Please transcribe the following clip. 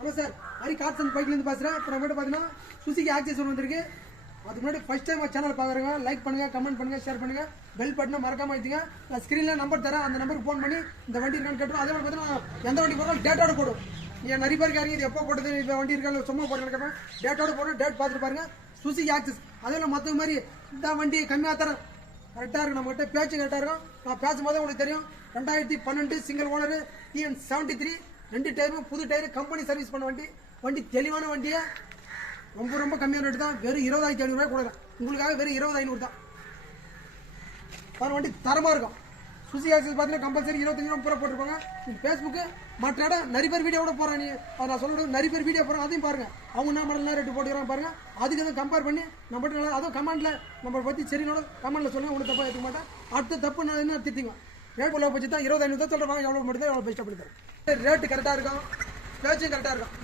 Hello sir Hari cars and பைக்லேருந்து பேசுகிறேன் இப்போ நம்ம பார்த்தீங்கன்னா சுசுகி ஆக்சஸ் ஒன்று வந்திருக்கு. அதுக்கு முன்னாடி ஃபஸ்ட் டைம் சேனல் பார்க்குறவங்க லைக் பண்ணுங்க கமெண்ட் பண்ணுங்கள் ஷேர் பண்ணுங்கள் பெல் பட்டனை மறக்காமல் வைத்துங்க. நான் ஸ்க்ரீனில் நம்பர் தரேன். அந்த நம்பருக்கு ஃபோன் பண்ணி இந்த வண்டி இருக்கான்னு கேட்டோம் அதே மாதிரி பார்த்தீங்கன்னா எந்த வண்டி போடுறோம் டேட்டோட போடும். நீங்கள் நிறைய பேர் கேட்குறீங்க இது எப்போ போட்டது இந்த வண்டி இருக்காங்க சும்மா போட்டு கேட்பேன் டேட்டோட போடும் டேட் பார்த்துட்டு பாருங்கள் சுசுகி ஆக்சஸ் அதே இல்லை மற்ற மாதிரி இந்த வண்டி கம்மியாக தரேன். கரெக்டாக இருக்கும். நம்மகிட்ட பேச்சு கரெக்டாக இருக்கும். நான் பேசும்போது உங்களுக்கு தெரியும். ரெண்டாயிரத்தி பன்னெண்டு single owner TN seventy three ரெண்டு டயரும் புது டயர் கம்பெனி சர்வீஸ் பண்ண வண்டி. வண்டி தெளிவான வண்டியை? ரொம்ப ரொம்ப கம்மியான ரேட்டு தான். வெறும் இருபதாயிரத்தி ஐநூறுரூவா கொடுக்குறேன் உங்களுக்காக வெறும் இருபது ஐநூறு தான். பாரு வண்டி தரமாக இருக்கும். சுசி ஆக்சஸ் பார்த்தீங்கன்னா கம்பல்சரி இருபத்தஞ்சு ரூபா பூரா போட்டிருப்பாங்க. ஃபேஸ்புக்கு மற்ற இடம் நிறைய பேர் வீடியோ கூட போகிறேன் நீ அதை நான் சொல்கிறது நிறைய பேர் வீடியோ போகிறேன் அதையும் பாருங்கள் அவங்க என்ன மாடல் ரேட்டு போட்டுக்கிறாங்க பாருங்க. அதுக்கு எதுவும் கம்பேர் பண்ணி நம்ம நல்லா அதுவும் கமெண்ட்டில் நம்மளை பற்றி சரினோட கமெண்ட்டில் சொல்லுங்கள் ஒன்றும் தப்பாக எடுத்துக்க மாட்டேன். அடுத்த தப்பு நான் என்ன திட்டிங்க ரேட் உள்ள போச்சு தான் இருபது ஐநூறு தான் சொல்கிறேன் எவ்வளோ மட்டும் தான் எவ்வளோ பெஸ்ட்டாக பண்ணி ரேட்டு கரெக்டாக இருக்கும் பேச்சும் கரெக்டாக இருக்கும்